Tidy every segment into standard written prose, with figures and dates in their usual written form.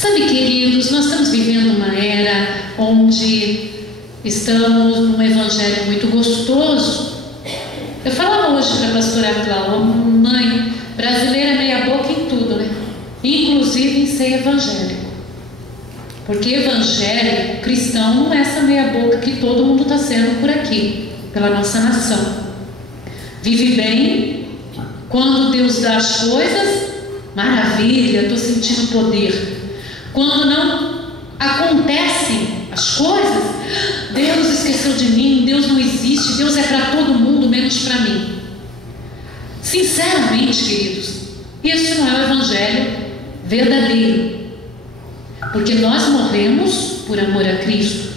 Sabe, queridos, nós estamos vivendo uma era onde estamos num evangelho muito gostoso. Eu falava hoje para a pastora Cláudia, mãe, brasileira é meia boca em tudo, né? Inclusive em ser evangélico. Porque evangélico, cristão, não é essa meia boca que todo mundo está sendo por aqui, pela nossa nação. Vive bem, quando Deus dá as coisas, maravilha, estou sentindo poder. Quando não acontecem as coisas, Deus esqueceu de mim, Deus não existe, Deus é para todo mundo, menos para mim. Sinceramente, queridos, isso não é o evangelho verdadeiro. Porque nós morremos por amor a Cristo,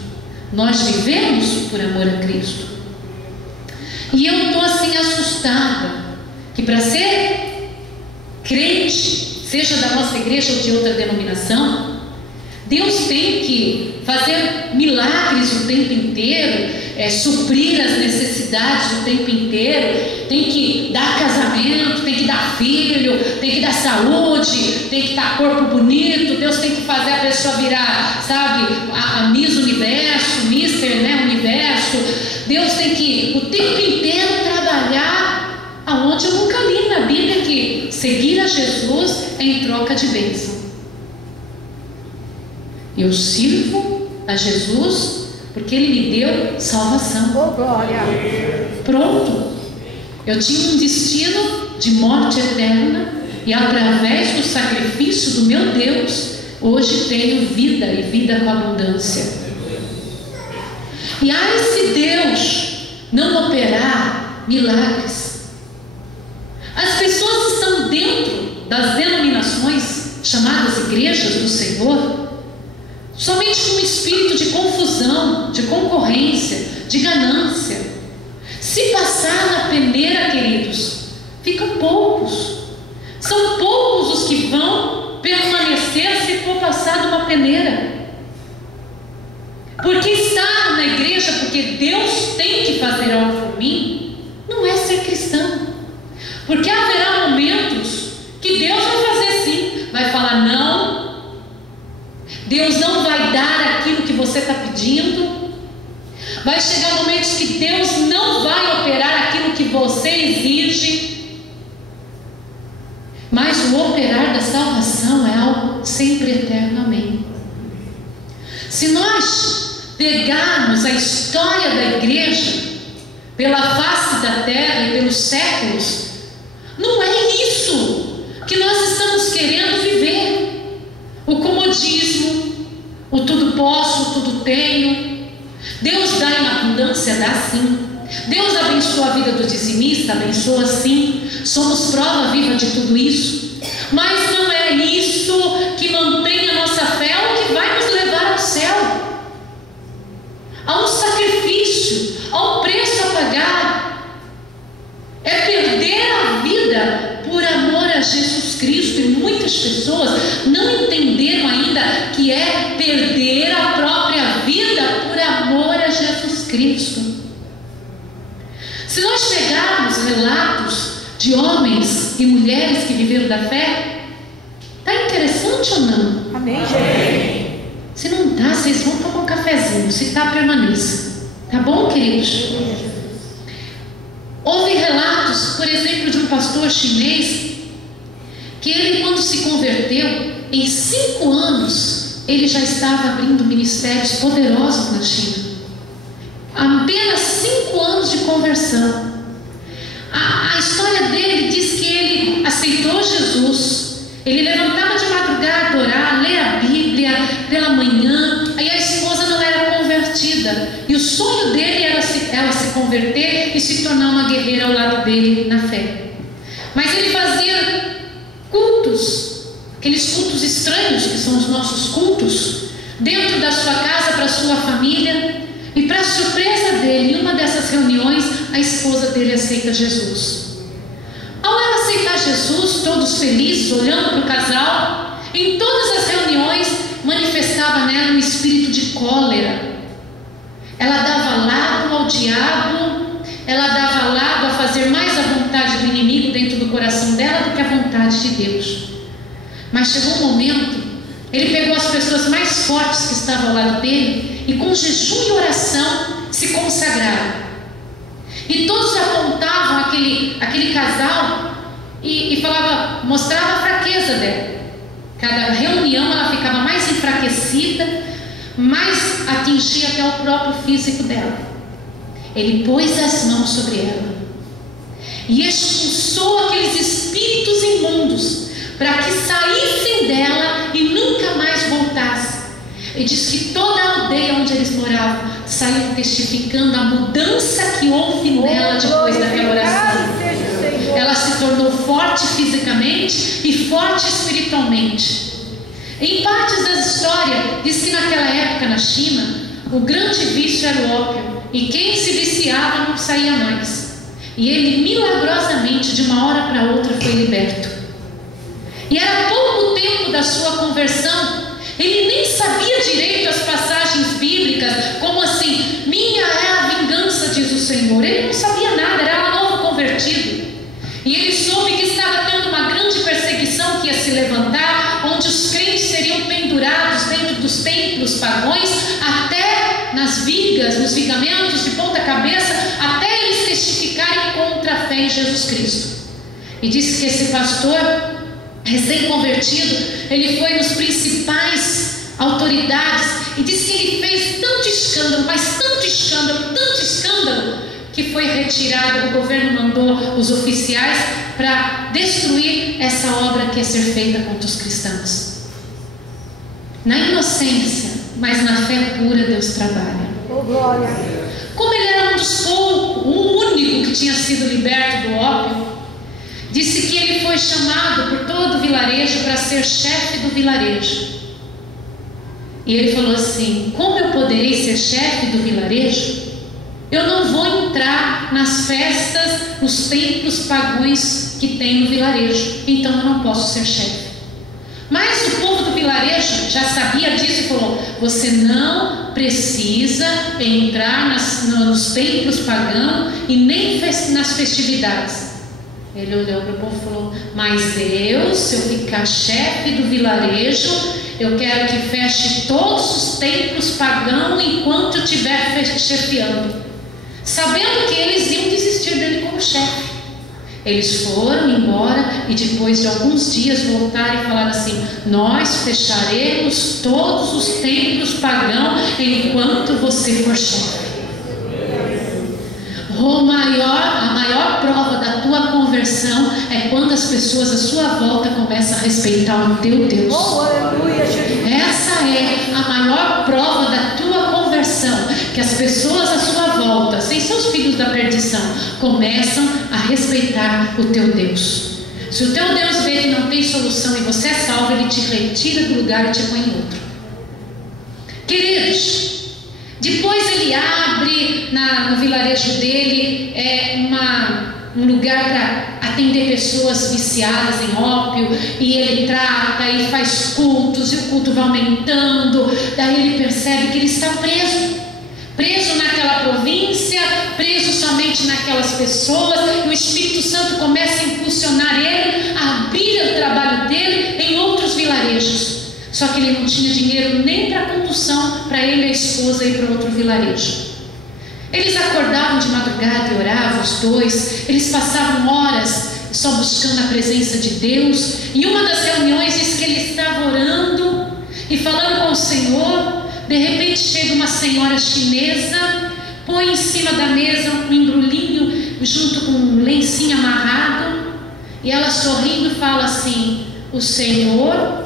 nós vivemos por amor a Cristo. E eu estou assim assustada que para ser crente, seja da nossa igreja ou de outra denominação, Deus tem que fazer milagres o tempo inteiro, suprir as necessidades o tempo inteiro, tem que dar casamento, tem que dar filho, tem que dar saúde, tem que dar corpo bonito. Deus tem que fazer a pessoa virar, sabe, a Miss Universo, Mister, né, Universo. Deus tem que o tempo inteiro trabalhar aonde eu nunca li na Bíblia que seguir a Jesus é em troca de bênção. Eu sirvo a Jesus porque Ele me deu salvação. Oh, glória! Pronto. Eu tinha um destino de morte eterna e através do sacrifício do meu Deus, hoje tenho vida e vida com abundância. E ai se Deus não operar milagres. As pessoas estão dentro das denominações chamadas igrejas do Senhor somente com um espírito de confusão, de concorrência, de ganância. Se passar na peneira, queridos, ficam poucos. São poucos os que vão permanecer se for passar numa peneira. Porque estar na igreja, porque Deus tem que fazer algo por mim, não é ser cristão. Porque haverá momentos que Deus vai fazer sim, vai falar não. Deus não vai dar aquilo que você está pedindo. Vai chegar momentos que Deus não vai operar aquilo que você exige. Mas o operar da salvação é algo sempre eterno. Amém. Se nós pegarmos a história da igreja pela face da terra e pelos séculos, não é isso que nós estamos querendo viver. O comodismo, o tudo posso, o tudo tenho. Deus dá em abundância, dá sim. Deus abençoa a vida do dizimista, abençoa sim. Somos prova viva de tudo isso. Mas não é isso que mantém a nossa fé ou que vai nos levar ao céu. Há um sacrifício, há um preço a pagar. É perder a vida por amor a Jesus Cristo. E muitas pessoas não entenderam ainda que é perder a própria vida por amor a Jesus Cristo. Se nós pegarmos relatos de homens e mulheres que viveram da fé, está interessante ou não? Amém, gente. Se não está, vocês vão tomar um cafezinho. Se está, permaneça. Tá bom, queridos? Houve relatos, por exemplo, de um pastor chinês que ele, quando se converteu, em 5 anos ele já estava abrindo ministérios poderosos na China. Apenas 5 anos de conversão. A história dele diz que ele aceitou Jesus. Ele levantava de madrugada a orar, ler a Bíblia pela manhã. Aí a esposa não era convertida e o sonho dele era ela se converter e se tornar uma guerreira ao lado dele na fé. Mas ele fazia cultos, aqueles cultos estranhos que são os nossos cultos, dentro da sua casa para a sua família. E para surpresa dele, em uma dessas reuniões, a esposa dele aceita Jesus. Ao ela aceitar Jesus, todos felizes, olhando para o casal, em todas as reuniões manifestava nela um espírito de cólera. Ela dava lado ao diabo, ela dava lado a fazer mais a vontade do inimigo dentro do coração dela do que a vontade de Deus. Mas chegou um momento Ele pegou as pessoas mais fortes que estavam ao lado dele e com jejum e oração se consagraram. E todos apontavam aquele casal e mostrava a fraqueza dela. Cada reunião ela ficava mais enfraquecida, mais atingia até o próprio físico dela. Ele pôs as mãos sobre ela e expulsou aqueles espíritos imundos para que saíssem dela e nunca mais voltassem. E diz que toda a aldeia onde eles moravam saiu testificando a mudança que houve nela depois daquela oração. Ela se tornou forte fisicamente e forte espiritualmente. Em partes da história diz que naquela época na China o grande vício era o ópio, e quem se viciava não saía mais. E ele milagrosamente de uma hora para outra foi liberto. E era pouco tempo da sua conversão. Ele nem sabia direito as passagens bíblicas, como assim, minha é a vingança, diz o Senhor. Ele não sabia nada, era um novo convertido. E ele soube que estava tendo uma grande perseguição que ia se levantar, onde os crentes seriam pendurados dentro dos templos pagãos, até nas vigas, nos vigamentos de ponta cabeça, até eles testificarem contra a fé em Jesus Cristo. E disse que esse pastor recém-convertido, ele foi nos principais autoridades e disse que ele fez tanto escândalo, mas tanto escândalo, que foi retirado. O governo mandou os oficiais para destruir essa obra que ia ser feita contra os cristãos. Na inocência, mas na fé pura, Deus trabalha. Oh, glória. Como ele era um dos poucos, o único que tinha sido liberto do ópio, disse que ele foi chamado por todo o vilarejo para ser chefe do vilarejo. E ele falou assim: como eu poderei ser chefe do vilarejo? Eu não vou entrar nas festas, nos templos pagãos que tem no vilarejo, então eu não posso ser chefe. Mas o povo do vilarejo já sabia disso e falou: você não precisa entrar nos templos pagãos e nem nas festividades. Ele olhou para o povo e falou: mas eu, se eu ficar chefe do vilarejo, eu quero que feche todos os templos pagãos enquanto eu estiver chefiando. Sabendo que eles iam desistir dele como chefe. Eles foram embora e depois de alguns dias voltaram e falaram assim: nós fecharemos todos os templos pagãos enquanto você for chefe. A maior prova da tua conversão é quando as pessoas à sua volta começam a respeitar o teu Deus. Oh, aleluia, Jesus. Essa é a maior prova da tua conversão, que as pessoas à sua volta, sem seus filhos da perdição, começam a respeitar o teu Deus. Se o teu Deus vê que não tem solução e você é salvo, ele te retira do lugar e te põe em outro. Queridos, depois ele abre no vilarejo dele um lugar para atender pessoas viciadas em ópio, e ele trata e faz cultos, e o culto vai aumentando. Daí ele percebe que ele está preso naquela província, preso somente naquelas pessoas, e o Espírito Santo começa a impulsionar ele a abrir o trabalho dele em outros vilarejos. Só que ele não tinha dinheiro nem para condução para ele e a esposa ir para outro vilarejo. Eles acordavam de madrugada e oravam os dois. Eles passavam horas só buscando a presença de Deus. E uma das reuniões diz que ele estava orando e falando com o Senhor. De repente chega uma senhora chinesa, põe em cima da mesa um embrulhinho junto com um lencinho amarrado, e ela sorrindo fala assim: o Senhor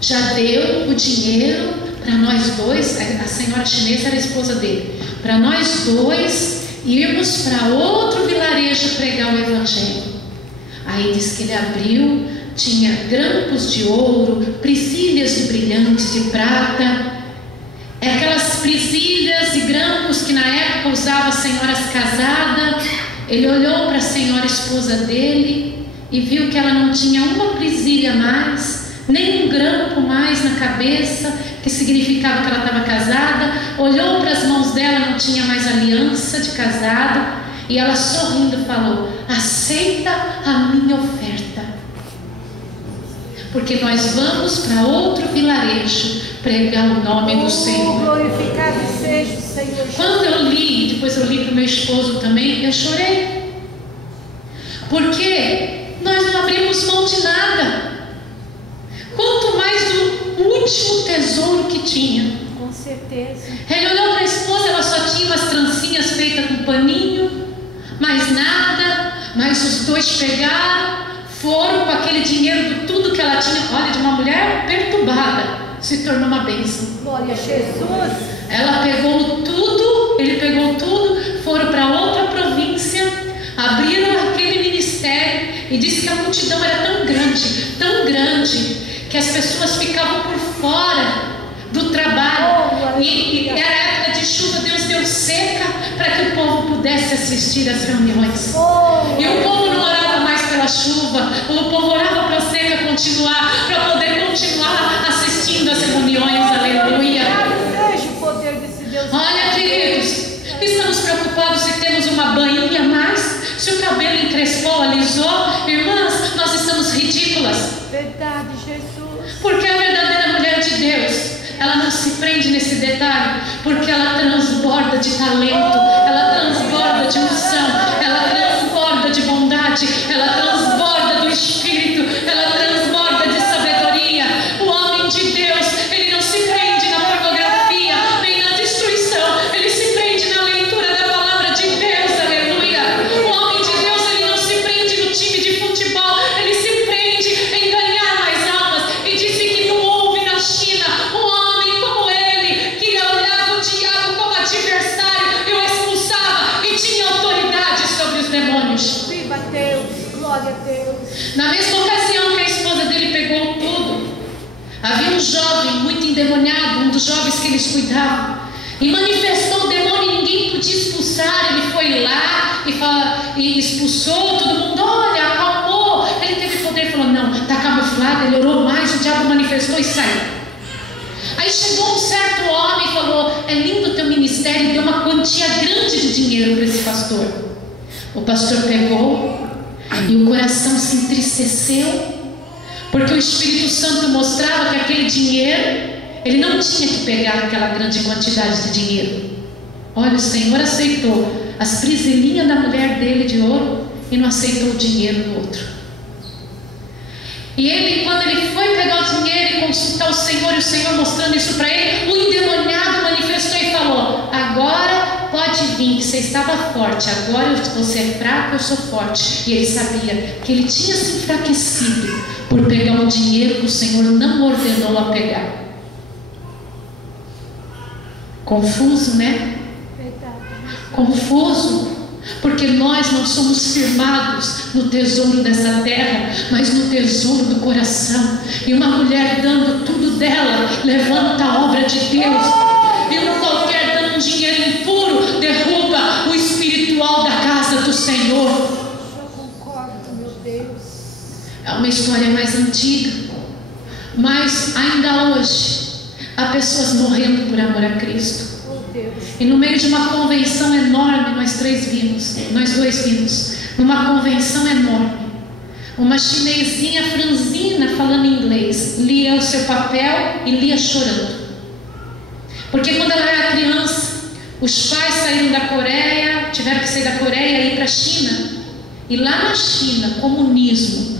já deu o dinheiro para nós dois. A senhora chinesa era a esposa dele, para nós dois irmos para outro vilarejo pregar o evangelho. Aí diz que ele abriu, tinha grampos de ouro, presilhas de brilhantes de prata, aquelas presilhas e grampos que na época usavam as senhoras casadas. Ele olhou para a senhora esposa dele e viu que ela não tinha uma presilha mais, nem um grampo mais na cabeça, que significava que ela estava casada. Olhou para as mãos dela, não tinha mais aliança de casado, e ela sorrindo falou: aceita a minha oferta. porque nós vamos para outro vilarejo pregar o nome do Senhor. Glorificado seja o Senhor. Quando eu li, depois eu li para o meu esposo também, eu chorei. Porque nós não abrimos mão de nada. Quanto mais do último tesouro que tinha. Com certeza. Ele olhou para a esposa, ela só tinha umas trancinhas feitas com paninho, mais nada, mas os dois pegaram, foram com aquele dinheiro de tudo que ela tinha. Olha, de uma mulher perturbada, se tornou uma bênção. Glória a Jesus. Ela pegou tudo, ele pegou tudo, foram para outra província, abriram aquele ministério e disse que a multidão era tão grande, que as pessoas ficavam por fora do trabalho. E era época de chuva, Deus deu seca para que o povo pudesse assistir às reuniões. E o povo não orava mais pela chuva, o povo orava para a seca continuar, para poder continuar assistindo às reuniões. Aleluia. Olha, queridos, estamos preocupados se temos uma bainha a mais, se o cabelo encrespou, alisou. Irmãs, nós estamos ridículas. Verdade, Jesus. Porque a verdadeira mulher de Deus, ela não se prende nesse detalhe, porque ela transborda de talento, ela transborda de unção, ela transborda de bondade, ela transborda do Espírito, ela transborda de sabedoria. O homem de Deus, ele não se prende na pornografia, nem na destruição, ele se prende na leitura da palavra de Deus. Aleluia. O homem de Deus, ele não se prende no time de futebol, ele se prende em ganhar mais almas. E disse que não houve na China um homem como ele, que olhava o diabo como adversário e o expulsava e tinha autoridade sobre os demônios. Viva Deus, glória a Deus. Na mesma ocasião que a esposa dele pegou tudo, havia um jovem muito endemoniado, um dos jovens que eles cuidavam, e manifestou o demônio e ninguém podia expulsar. Ele foi lá e expulsou todo mundo. Olha, acalmou. Ele teve poder e falou: não, está camuflado. Ele orou mais, o diabo manifestou e saiu. Aí chegou um certo homem e falou: é lindo o teu ministério, e deu uma quantia grande de dinheiro para esse pastor. O pastor pegou e o coração se entristeceu, porque o Espírito Santo mostrava que aquele dinheiro, ele não tinha que pegar aquela grande quantidade de dinheiro. Olha, o Senhor aceitou as priselinhas da mulher dele de ouro e não aceitou o dinheiro do outro. E ele, quando ele foi pegar o dinheiro e consultar o Senhor, e o Senhor mostrando isso para ele, o endemoniado manifestou e falou: agora pode vir, que você estava forte, agora você é fraco, eu sou forte. E ele sabia que ele tinha se enfraquecido por pegar um dinheiro que o Senhor não ordenou a pegar. Confuso, né? Confuso, porque nós não somos firmados no tesouro dessa terra, mas no tesouro do coração. E uma mulher dando tudo dela levanta a obra de Deus, e um qualquer dando um dinheiro impuro derruba o espiritual da casa do Senhor. Eu concordo, meu Deus. É uma história mais antiga, mas ainda hoje há pessoas morrendo por amor a Cristo. E no meio de uma convenção enorme, nós dois vimos, numa convenção enorme, uma chinesinha franzina falando inglês, lia o seu papel e lia chorando. Porque quando ela era criança, os pais saíram da Coreia, tiveram que sair da Coreia e ir para a China. E lá na China, comunismo,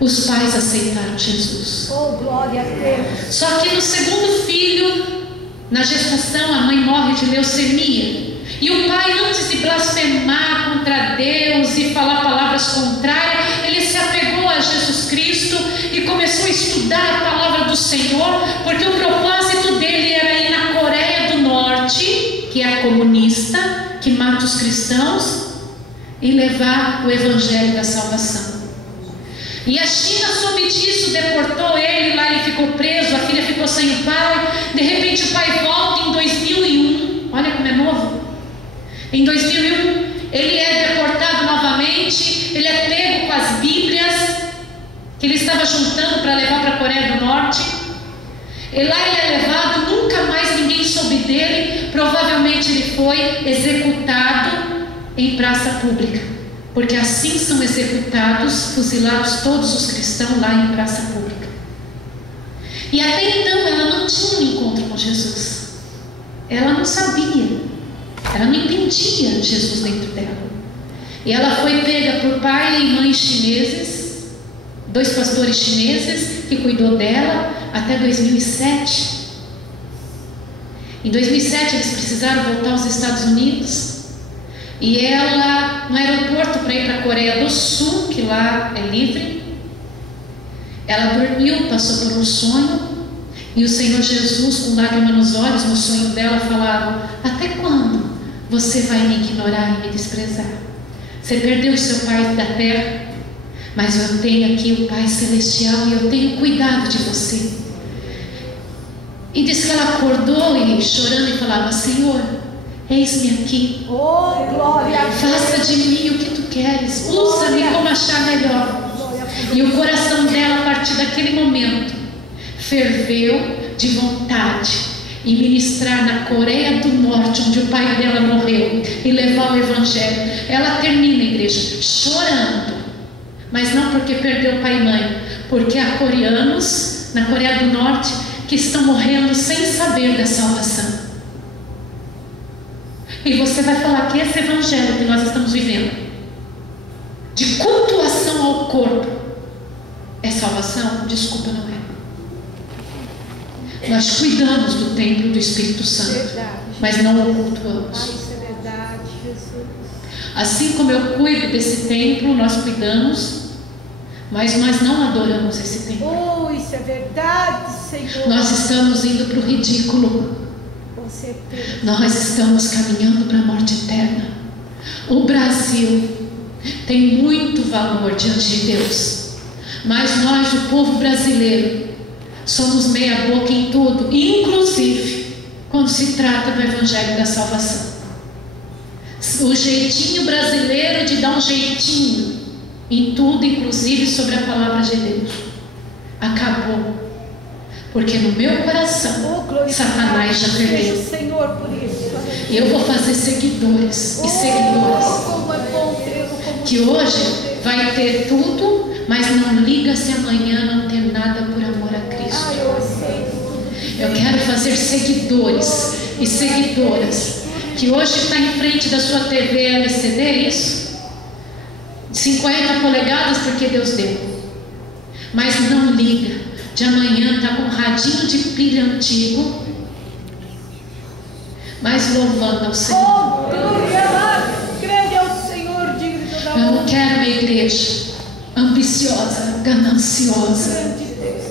os pais aceitaram Jesus. Oh, glória a Deus. Só que no segundo filho, na gestação, a mãe morre de leucemia. E o pai, antes de blasfemar contra Deus e falar palavras contrárias, ele se apegou a Jesus Cristo e começou a estudar a palavra do Senhor, porque o propósito dele era ir na Coreia do Norte, que é a comunista, que mata os cristãos, e levar o evangelho da salvação. E a China soube disso, deportou ele, lá ele ficou preso, a filha ficou sem o pai. De repente o pai volta em 2001, olha como é novo. Em 2001 ele é deportado novamente, ele é pego com as Bíblias que ele estava juntando para levar para a Coreia do Norte. E lá ele é levado, nunca mais ninguém soube dele. Provavelmente ele foi executado em praça pública. porque assim são executados, fuzilados todos os cristãos lá em praça pública. E até então ela não tinha um encontro com Jesus. Ela não sabia, ela não entendia Jesus dentro dela. E ela foi pega por pai e mãe chineses, 2 pastores chineses que cuidou dela até 2007. Em 2007 eles precisaram voltar aos Estados Unidos. E ela, no aeroporto para ir para a Coreia do Sul, que lá é livre, ela dormiu, passou por um sonho, e o Senhor Jesus, com lágrimas nos olhos, no sonho dela, falava: até quando você vai me ignorar e me desprezar? Você perdeu o seu Pai da terra, mas eu tenho aqui o Pai celestial e eu tenho cuidado de você. E disse que ela acordou e chorando e falava: Senhor, eis-me aqui. Oh, glória a Deus. Faça de mim o que tu queres. Usa-me como achar melhor. E o coração dela, a partir daquele momento, ferveu de vontade em ministrar na Coreia do Norte, onde o pai dela morreu, e levar o Evangelho. Ela termina a igreja chorando, mas não porque perdeu pai e mãe, porque há coreanos na Coreia do Norte que estão morrendo sem saber da salvação. E você vai falar que esse Evangelho que nós estamos vivendo, de cultuação ao corpo, é salvação? Desculpa, não é. Nós cuidamos do templo do Espírito Santo, Verdade. mas não o cultuamos. Isso é verdade, Jesus. Assim como eu cuido desse templo, nós cuidamos, mas nós não adoramos esse templo. Oh, isso é verdade, Senhor. Nós estamos indo para o ridículo. Com certeza. Nós estamos caminhando para a morte eterna. O Brasil tem muito valor diante de Deus, mas nós, o povo brasileiro, somos meia boca em tudo, inclusive quando se trata do Evangelho da salvação. O jeitinho brasileiro de dar um jeitinho em tudo, inclusive sobre a palavra de Deus, acabou, porque no meu coração Satanás já perdeu. Senhor, por isso. E eu vou fazer seguidores e seguidoras Como é bom ter como que hoje vai ter tudo, mas não liga se amanhã não ter nada por amor a Cristo. Ah, eu aceito tudo. Eu quero fazer seguidores e seguidoras que hoje está em frente da sua TV LCD, é isso? 50 polegadas porque Deus deu, mas não liga de amanhã está com um radinho de pilha antigo, mas louvando ao Senhor. Oh, glória, crede ao Senhor, digno da Eu não honra. quero uma igreja ambiciosa, gananciosa, Grande Deus,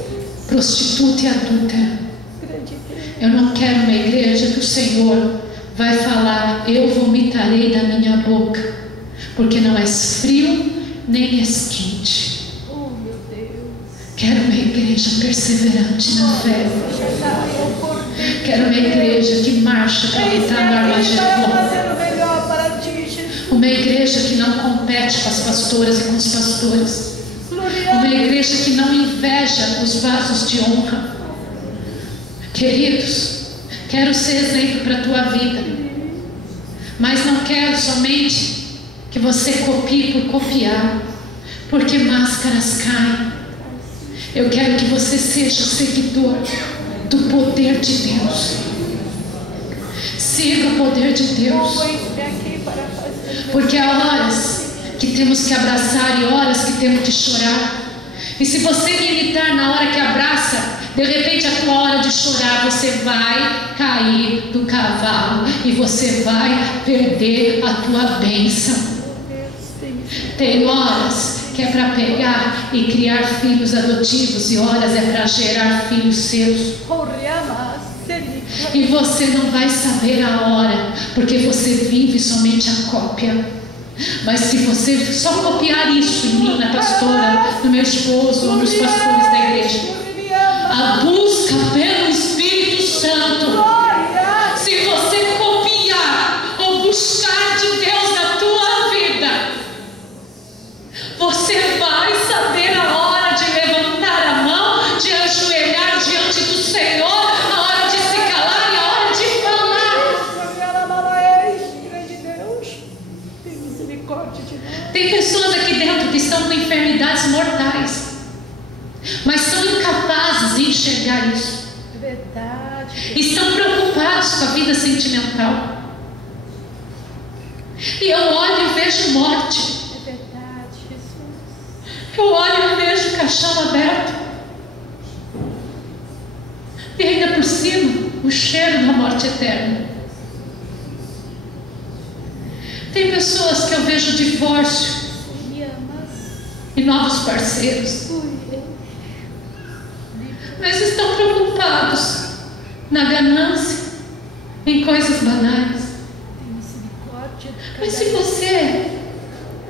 prostituta e adúltera. grande Deus. Eu não quero uma igreja que o Senhor vai falar: eu vomitarei da minha boca, porque não és frio nem és quente. Oh, meu Deus. Quero uma igreja perseverante na fé. Quero uma igreja que marcha para lutar no Armagedon. Fazer o melhor para ti, Jesus. Uma igreja que não compete com as pastoras e com os pastores. Uma igreja que não inveja os vasos de honra. Queridos, quero ser exemplo para a tua vida, mas não quero somente que você copie por copiar, porque máscaras caem. Eu quero que você seja seguidor do poder de Deus. Siga o poder de Deus, Oh, eis-me aqui para fazer. porque há horas que temos que abraçar e horas que temos que chorar. E se você me imitar na hora que abraça, de repente a tua hora de chorar, você vai cair do cavalo e você vai perder a tua bênção. Tem horas que é para pegar e criar filhos adotivos, e horas é para gerar filhos seus. E você não vai saber a hora, porque você vive somente a cópia. Mas se você só copiar isso em mim, na pastora, no meu esposo ou nos pastores da igreja, a busca pelo Espírito Santo, se você copiar ou buscar de Deus na tua vida, você vai saber a hora de levantar a mão, de ajoelhar diante do Senhor, a hora de se calar e a hora de falar. Grande Deus, tem misericórdia de nós. Tem verdade. Estão preocupados com a vida sentimental. E eu olho e vejo morte. É verdade, Jesus. Eu olho e vejo o caixão aberto. E ainda por cima, o cheiro da morte eterna. Tem pessoas que eu vejo divórcio e novos parceiros, mas estão preocupados na ganância, em coisas banais. Mas se você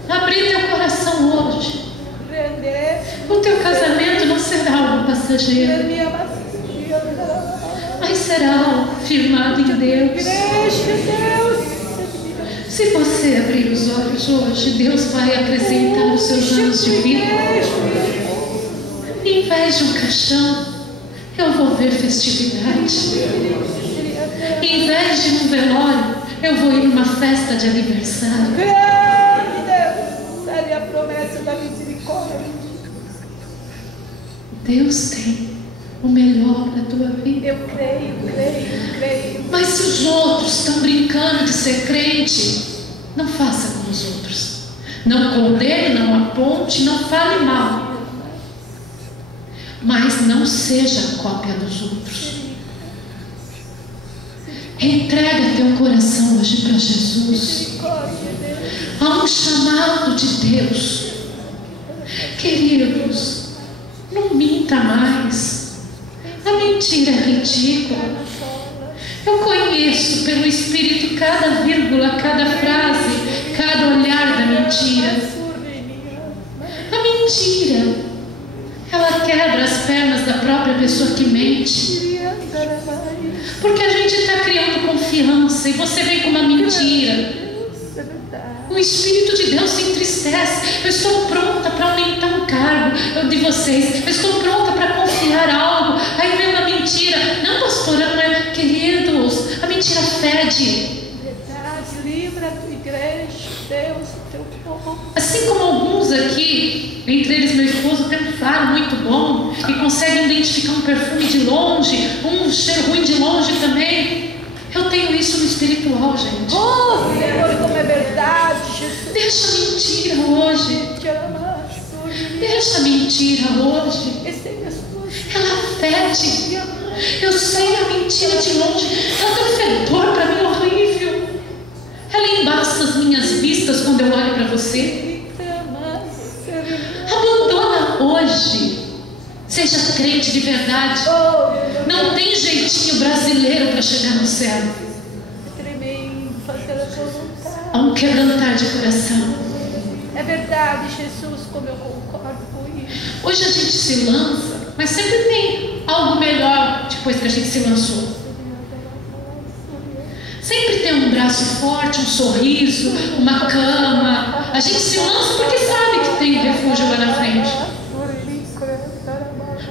abrir teu coração hoje, o teu casamento não será algo passageiro, mas será algo firmado em Deus. Se você abrir os olhos hoje, Deus vai acrescentar os seus anos de vida. Em vez de um caixão, eu vou ver festividade. Em vez de um velório, eu vou ir numa festa de aniversário. Grande Deus, é a promessa da misericórdia. Deus tem o melhor para a tua vida. Eu creio. Mas se os outros estão brincando de ser crente, não faça como os outros. Não condene, não aponte, não fale mal. Mas não seja cópia dos outros. Entrega teu coração hoje para Jesus. Há um chamado de Deus. Queridos, não minta mais. A mentira é ridícula. Eu conheço pelo Espírito cada vírgula, cada frase, cada olhar da mentira. A mentira, ela quebra as pernas da própria pessoa que mente. Porque a gente está criando confiança e você vem com uma mentira. O Espírito de Deus se entristece. Eu estou pronta para aumentar um cargo de vocês. Eu estou pronta para confiar algo. Aí vem uma mentira. Não, pastora, não é. Queridos, a mentira fede. Livra a tua igreja, Deus, teu povo. Assim como alguns aqui, entre eles meu esposo, tem um faro muito bom e conseguem identificar um perfume de longe, um cheiro ruim de longe também. Eu tenho isso no espiritual, gente. Oh, Senhor, como é verdade, Jesus. Deixa a mentira hoje. Deixa a mentira hoje. Ela fede. Eu sei a mentira de longe. Ela tem um fedor para mim horrível. Ela embaça as minhas vistas quando eu olho para você. Abandona hoje. Seja crente de verdade. Não tem jeitinho brasileiro para chegar no céu. Há um quebrantar de coração. É verdade, Jesus, como eu concordo com isso. Hoje a gente se lança, mas sempre tem algo melhor depois que a gente se lançou. Sempre tem um braço forte, um sorriso, uma cama. A gente se lança porque sabe que tem refúgio lá na frente.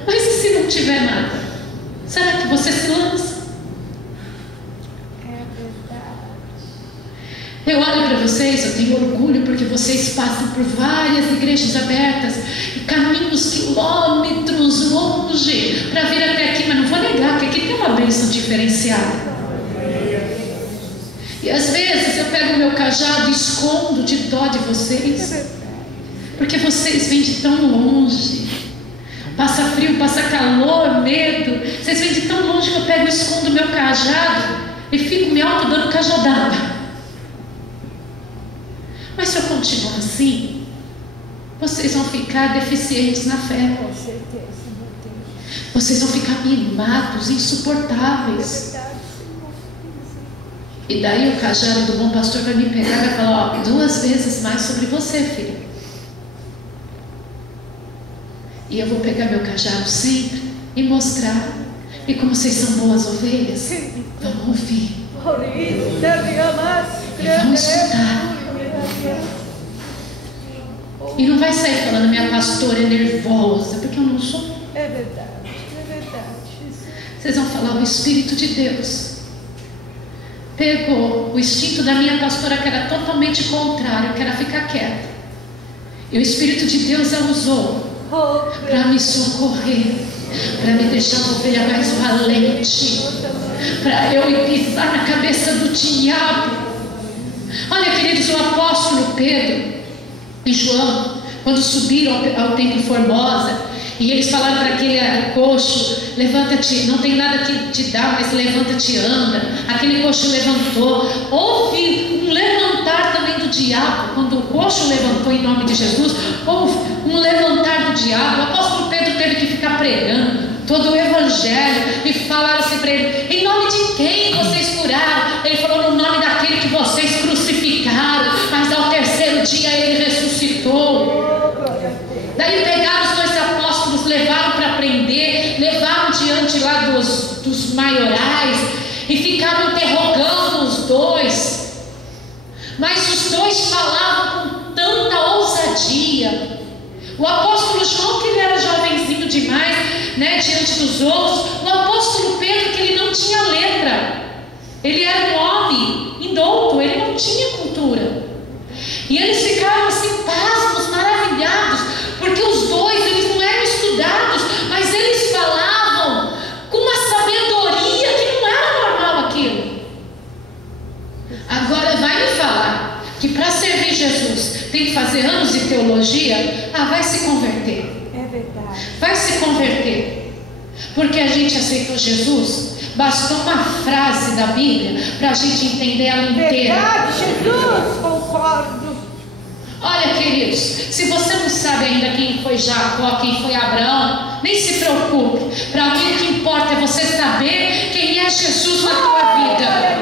Mas e se não tiver nada? Será que você se lança? É verdade. Eu olho para vocês, eu tenho orgulho porque vocês passam por várias igrejas abertas e caminhos quilômetros longe para vir até aqui, mas não vou negar que aqui tem uma bênção diferenciada. E às vezes eu pego o meu cajado e escondo de dó de vocês, porque vocês vêm de tão longe. Passa frio, passa calor, medo. Vocês vêm de tão longe que eu pego e escondo o meu cajado e fico me auto dando cajadada. Mas se eu continuar assim, vocês vão ficar deficientes na fé. Com certeza, meu Deus. Vocês vão ficar mimados, insuportáveis. E daí o cajado do bom pastor vai me pegar e vai falar, ó, 2 vezes mais sobre você, filho. E eu vou pegar meu cajado sempre e mostrar. E como vocês são boas ovelhas, vão ouvir. E vão escutar. E não vai sair falando, minha pastora é nervosa, porque eu não sou. É verdade, é verdade. Vocês vão falar, o Espírito de Deus pegou o instinto da minha pastora, que era totalmente contrário, que era ficar quieta. E o Espírito de Deus a usou para me socorrer, para me deixar uma ovelha mais valente, contigo, para eu ir pisar na cabeça do diabo. Olha, queridos, o apóstolo Pedro e João, quando subiram ao templo Formosa, e eles falaram para aquele coxo: levanta-te, não tem nada que te dar, mas levanta-te e anda. Aquele coxo levantou. Houve um levantar também do diabo. Quando o coxo levantou em nome de Jesus, houve um levantar do diabo. O apóstolo Pedro teve que ficar pregando todo o evangelho, e falaram assim para ele: em nome de quem vocês curaram? Ele falou: no nome daquele que vocês crucificaram, mas ao terceiro dia ele ressuscitou. Daí pegaram os dois apóstolos, levaram para prender, levaram diante lá dos maiorais e ficaram interrogando os dois. Mas os dois falavam com tanta ousadia. O apóstolo João, que ele era jovenzinho demais, né, diante dos outros. O apóstolo Pedro, que ele não tinha letra, ele era um homem indouto, ele não tinha cultura. E eles ficaram assim, pasmos, maravilhados, porque os dois, eles não eram estudados, mas eles falavam com uma sabedoria que não era normal aquilo. Agora vai me falar que para servir Jesus tem que fazer anos de teologia? Vai se converter. É verdade. Vai se converter. Porque a gente aceitou Jesus, bastou uma frase da Bíblia para a gente entender ela inteira. Verdade, Jesus, concordo. Olha, queridos, se você não sabe ainda quem foi Jacó, quem foi Abraão, nem se preocupe. Para mim o que importa é você saber quem é Jesus na tua vida.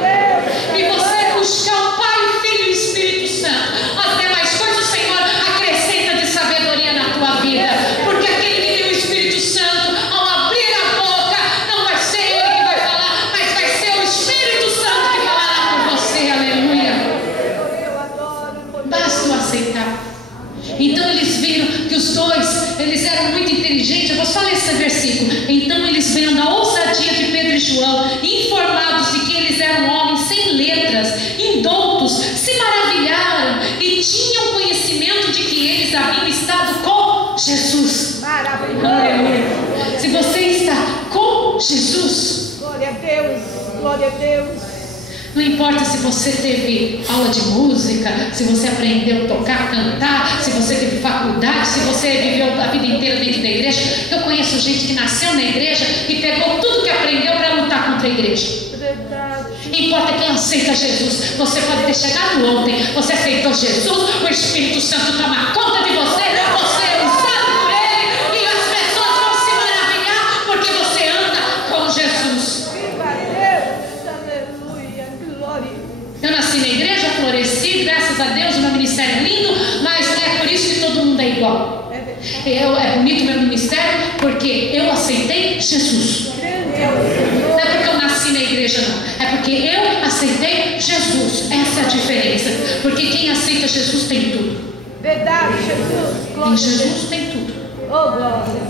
E você buscar o Pai, o Filho e o Espírito Santo. As demais coisas o Senhor acrescenta de sabedoria na tua vida. Porque aquele que tem o Espírito Santo, ao abrir a boca, não vai ser ele que vai falar, mas vai ser o Espírito Santo que falará por você. Aleluia. Basta o aceitar. Então eles viram que os dois, eles eram muito inteligentes. Eu vou só ler esse versículo. Então eles, vendo a ousadia de Pedro e João, informados de que eles eram homens sem letras, indoutos, se maravilharam e tinham conhecimento de que eles haviam estado com Jesus. Maravilhoso. Aleluia. Se você está com Jesus, Glória a Deus, glória a Deus. não importa se você teve aula de música, se você aprendeu a tocar, cantar, se você teve faculdade, se você viveu a vida inteira dentro da igreja. Eu conheço gente que nasceu na igreja e pegou tudo que aprendeu para lutar contra a igreja. Verdade. Importa quem aceita Jesus. Você pode ter chegado ontem, você aceitou Jesus, o Espírito Santo toma conta de você, você é usado por Ele, e as pessoas vão se maravilhar porque você anda com Jesus. Viva Deus, aleluia, glória. Eu nasci na igreja, floresci, graças a Deus, o meu ministério é lindo, mas não é por isso que todo mundo é igual. É bonito o meu ministério porque eu aceitei Jesus. Não é porque eu nasci na igreja, não. É porque eu aceitei Jesus. Essa é a diferença. Porque quem aceita Jesus tem tudo. Verdade, Jesus, glória Em a Jesus Deus. tem tudo. Oh, glória.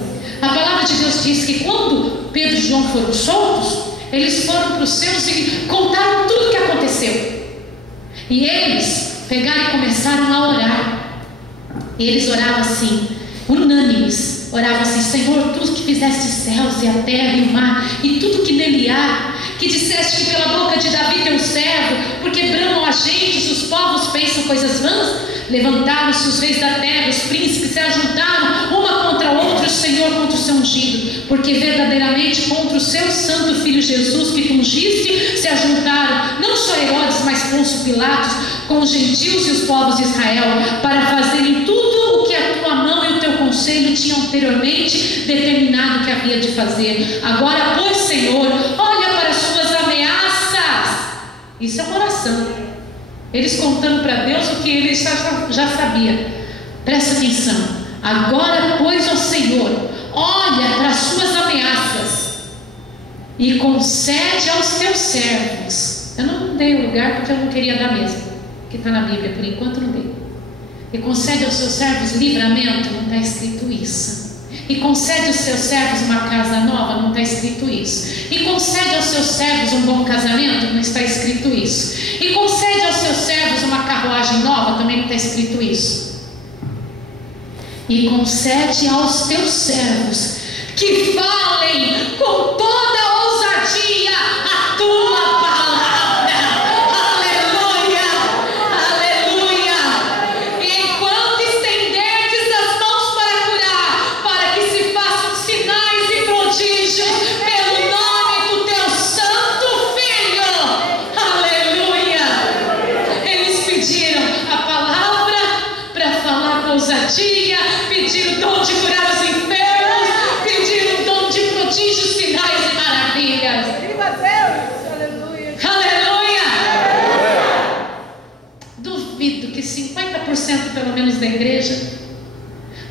A palavra de Deus diz que quando Pedro e João foram soltos, eles foram para os seus e contaram tudo o que aconteceu. E eles pegaram e começaram a orar. E eles oravam assim, unânimes. Oravam assim: Senhor, tu que fizeste os céus e a terra e o mar e tudo que nele há, que disseste que pela boca de Davi teu servo, porque bramam a gente, os povos pensam coisas vãs. Levantaram-se os reis da terra, os príncipes se ajuntaram uma contra a outra, o Senhor contra o seu ungido, porque verdadeiramente contra o seu santo filho Jesus que tu ungiste se ajuntaram não só Herodes, mas Pôncio Pilatos com os gentios e os povos de Israel, para fazerem tudo o que a tua mão e o teu conselho tinham anteriormente determinado que havia de fazer. Agora, pois, Senhor, olha para as suas ameaças. Isso é uma oração. Eles contando para Deus o que eles já sabiam. Presta atenção. Agora, pois, ó Senhor, olha para as suas ameaças e concede aos teus servos. Eu não dei o lugar porque eu não queria dar mesmo, que está na Bíblia, por enquanto não dei. E concede aos seus servos livramento, não está escrito isso. E concede aos seus servos uma casa nova, não está escrito isso. E concede aos seus servos um bom casamento, não está escrito isso. E concede aos seus servos uma carruagem nova, também não está escrito isso. E concede aos teus servos que falem com toda a ousadia 90% pelo menos da igreja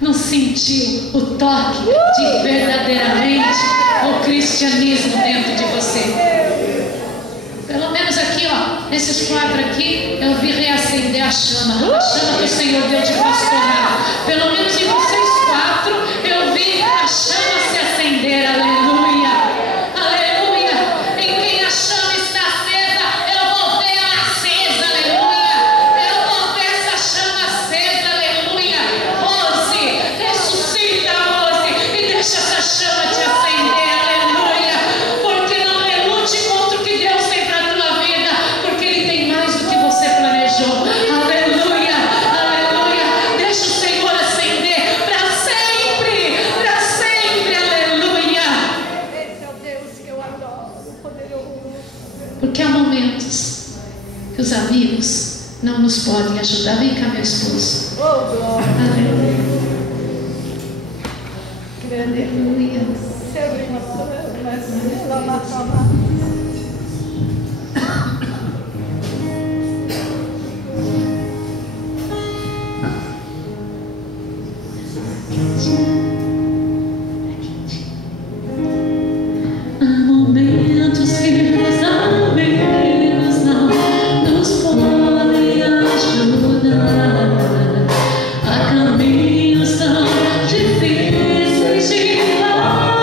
não sentiu o toque de verdadeiramente o cristianismo dentro de você. Pelo menos aqui, ó, esses 4 aqui, eu vi reacender a chama que o Senhor deu de pastorar. Pelo menos em vocês 4, eu vi a chama se acender. Aleluia, aleluia. Em quem a chama está acesa, eu vou ver ela acesa. Aleluia, eu vou ver essa chama acesa. Aleluia. Rose, ressuscita, Rose, e deixa essa chama te acender. Aleluia, porque não relute contra o que Deus tem para a tua vida, porque Ele tem mais do que você planejou. Aleluia, aleluia. Deixa o Senhor acender para sempre, aleluia. Esse é o Deus que eu adoro, poderoso. Porque há momentos que os amigos não nos podem ajudar. Vem cá, meu esposo. Oh, glória. Aleluia, Grande aleluia. Seu irmão, mas lá na cama. Há momentos que os amigos não nos podem ajudar. Há caminhos tão difíceis de passar.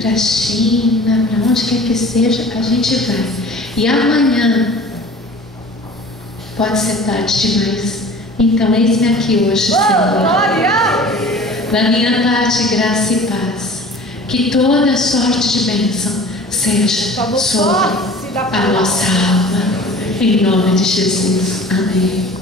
para a China, para onde quer que seja, a gente vai. E amanhã pode ser tarde demais. Então, eis-me aqui hoje, Senhor. Da minha parte, graça e paz. Que toda sorte de bênção seja sobre a nossa alma. Em nome de Jesus. Amém.